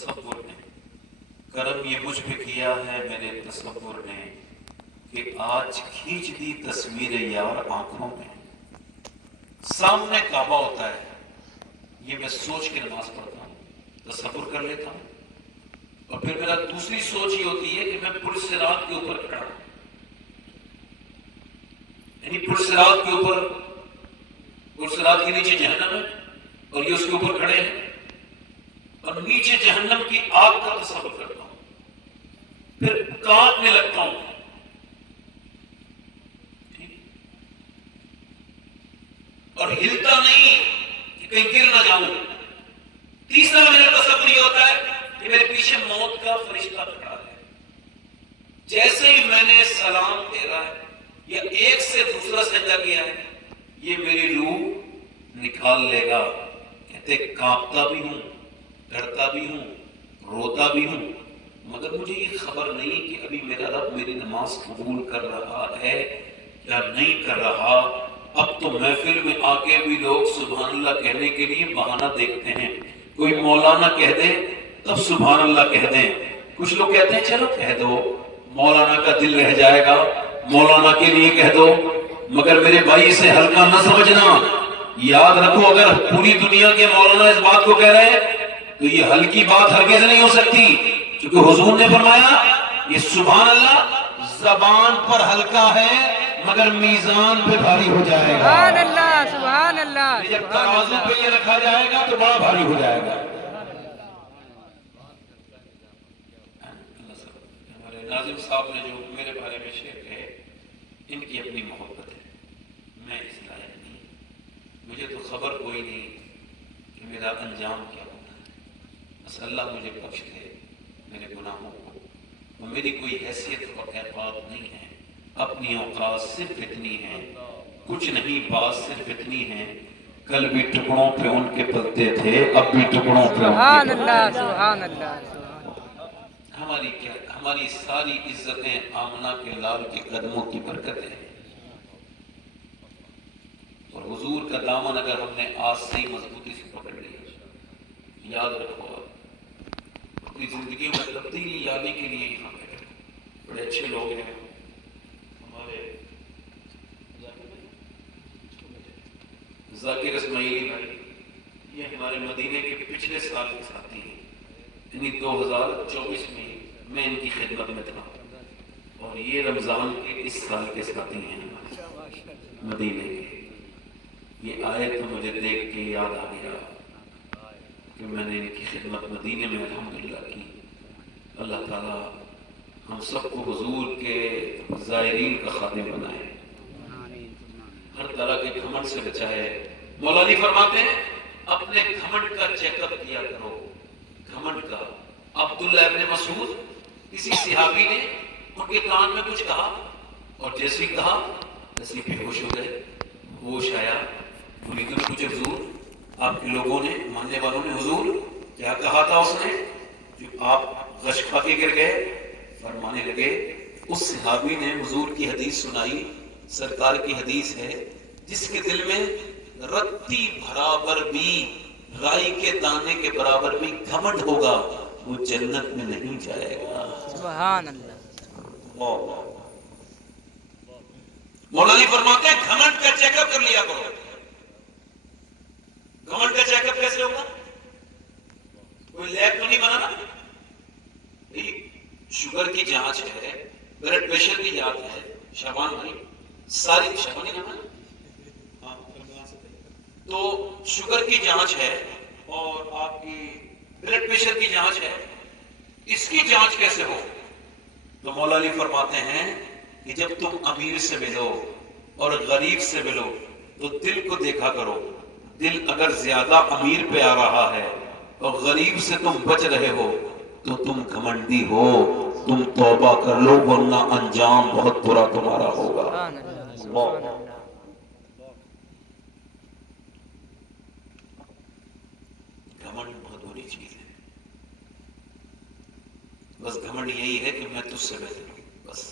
تصور نے، کرم یہ مجھ پہ کیا ہے میرے تصور نے کہ آج کھینچ دی تصویر یار آنکھوں میں. سامنے کعبہ ہوتا ہے، یہ میں سوچ کے نماز پڑھتا ہوں، تصور کر لیتا ہوں، اور پھر میرا دوسری سوچ یہ ہوتی ہے کہ میں پرصراط کے اوپر کھڑا ہوں، یعنی پرصراط کے اوپر، پرصراط کے نیچے جہنم ہے اور یہ اس کے اوپر کھڑے ہیں، اور نیچے جہنم کی آگ کا تصور کرتا ہوں، پھر کانپنے لگتا ہوں. اور ہلتا نہیں کہ کہیں گر نہ جاؤں. تیسرا میرا تصور یہ ہوتا ہے کہ میرے پیچھے موت کا فرشتہ کھڑا ہے، جیسے ہی میں نے سلام پھیرا ہے یا ایک سے دوسرا سجدہ کیا ہے، یہ میری روح نکال لے گا. کہتے کانپتا بھی ہوں، ڈرتا بھی ہوں، روتا بھی ہوں، مگر مجھے یہ خبر نہیں کہ ابھی میرا رب میری نماز قبول کر رہا ہے یا نہیں کر رہا. اب تو محفل میں آ کے بھی لوگ سبحان اللہ کہنے کے لیے بہانہ دیکھتے ہیں. کوئی مولانا کہہ دے تب سبحان اللہ کہہ دیں. کچھ لوگ کہتے ہیں چلو کہہ دو، مولانا کا دل رہ جائے گا، مولانا کے لیے کہہ دو. مگر میرے بھائی اسے ہلکا نہ سمجھنا، یاد رکھو اگر پوری دنیا کے مولانا اس بات کو کہہ رہے ہیں تو یہ ہلکی بات ہرگز نہیں ہو سکتی، کیونکہ حضور نے فرمایا یہ سبحان اللہ زبان پر ہلکا ہے مگر میزان پہ بھاری ہو جائے گا. سبحان اللہ، سبحان اللہ، جب ترازو پہ یہ رکھا جائے گا تو بڑا بھاری ہو جائے گا. ہمارے ناظم صاحب نے جو میرے بارے میں شعر کہے، ان کی اپنی محبت ہے، میں اس لائق نہیں، مجھے تو خبر کوئی نہیں کہ میرا انجام کیا ہونا ہے. بس اللہ مجھے بخش دے میرے گناہوں کو، اور میری کوئی حیثیت اور اعتبار نہیں ہے. اپنی اوقات صرف اتنی ہے، کچھ نہیں بات صرف اتنی ہے، کل بھی ٹکڑوں پہ ان کے پلتے تھے، اب بھی ٹکڑوں پہ ان سبحان کے اللہ، پلتے. سبحان اللہ. ہماری کیا، ہماری ساری عزتیں آمنہ کے لال کے قدموں کی برکت ہے. اور حضور کا دامن اگر ہم نے آج سے ہی مضبوطی سے پکڑ لیا، یاد رکھو اپنی زندگی میں تبدیلی لانے کے لیے یہاں پہ بڑے اچھے لوگ ہیں. ہمارے ذاکر اسماعیلی بھائی، یہ ہمارے مدینے کے پچھلے سال کے ساتھی ہیں، یعنی 2024 میں ان کی خدمت میں تھا، اور یہ رمضان کے اس سال کے ساتھی ہیں ہمارے مدینے کے. یہ آئے تو مجھے دیکھ کے یاد آ گیا کہ میں نے ان کی خدمت مدینے میں الحمدللہ کی. اللہ تعالیٰ ہم سب کو حضور کے زائرین کا خادم بنائے، ہر طرح کے گھمنڈ سے بچائے. مولا علی فرماتے ہیں اپنے گھمنڈ کا چیک اپ کیا کرو، گھمنڈ کا. عبداللہ ابن مسعود، کسی صحابی نے ان کے کان میں کچھ کہا، اور جیسے ہی کہا ویسے ہی بے ہوش ہو گئے. ہوش آیا، مریدوں نے پوچھا حضور آپ کے لوگوں نے، ماننے والوں نے، حضور کیا کہا تھا اس نے جو آپ غش کھا کے گر گئے؟ فرمانے لگے اس صحابی نے حضور کی حدیث سنائی، سرکار کی حدیث ہے جس کے دل میں رتی برابر بھی، رائی کے دانے کے برابر بھی گھمنڈ ہوگا، وہ جنت میں نہیں جائے گا. سبحان اللہ. مولا علی فرماتے ہیں گھمنڈ کا چیک اپ کر لیا کرو. گھمنڈ کا چیک اپ کیسے ہوگا؟ کوئی لیب تو نہیں بنانا. شوگر کی جانچ ہے، بلڈ پریشر کی جانچ ہے، شبان بھائی ساری شبانی نام ہے تو شوگر کی جانچ ہے اور آپ کی بلڈ پریشر کی جانچ ہے، اس کی جانچ کیسے ہو؟ تو مولا علی فرماتے ہیں کہ جب تم امیر سے ملو اور غریب سے ملو تو دل کو دیکھا کرو. دل اگر زیادہ امیر پہ آ رہا ہے اور غریب سے تم بچ رہے ہو تو تم گھمنڈی ہو. تم توبہ کر لو ورنہ انجام بہت برا تمہارا ہوگا. سبحان اللہ، سبحان اللہ. گھمنڈ بہت بری چیز ہے. بس گھمنڈ یہی ہے کہ میں تجھ سے بہتر ہوں. بس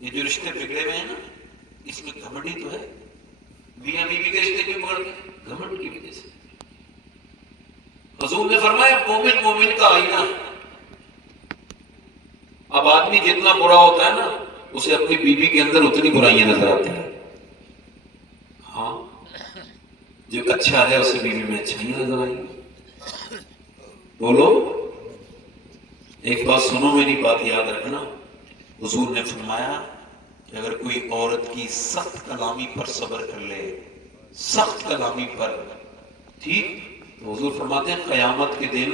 یہ جو رشتے بگڑے ہوئے ہیں نا، اس میں گھمنڈ ہی تو ہے. میاں بیوی کے رشتے کیوں بگڑتے ہیں؟ گھمنڈ کی وجہ سے. حضور نے فرمایا مومن مومن کا آئینہ ہے. اب آدمی جتنا برا ہوتا ہے نا اسے اپنی بیوی کے اندر اتنی برائیاں نظر آتی ہیں. ہاں جو اچھا ہے اسے بیوی میں اچھائیاں نظر آئیں گی. بولو ایک بات سنو، میری بات یاد رکھنا. حضور نے فرمایا کہ اگر کوئی عورت کی سخت کلامی پر صبر کر لے، سخت کلامی پر، ٹھیک، تو حضور فرماتے ہیں قیامت کے دن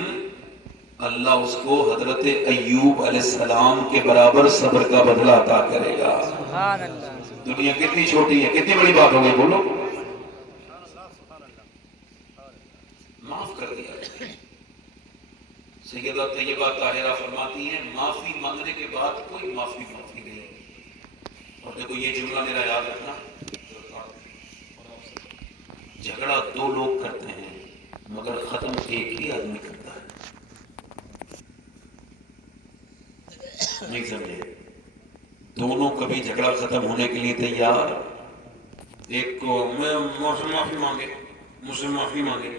اللہ اس کو حضرت ایوب علیہ السلام کے برابر صبر کا بدلہ عطا کرے گا. سبحان اللہ. دنیا کتنی چھوٹی ہے، کتنی بڑی بات ہوگی، بولو. معاف کر دیا. سیدہ طیبہ طاہرہ فرماتی ہیں معافی مانگنے کے بعد کوئی معافی نہیں. اور دیکھو یہ جملہ میرا یاد رکھنا، جھگڑا دو لوگ کرتے ہیں مگر ختم ایک ہی آدمی کرتا ہے. نہیں سمجھے؟ دونوں کبھی جھگڑا ختم ہونے کے لیے تیار. ایک کو میں معافی مانگے، مجھ سے معافی مانگے،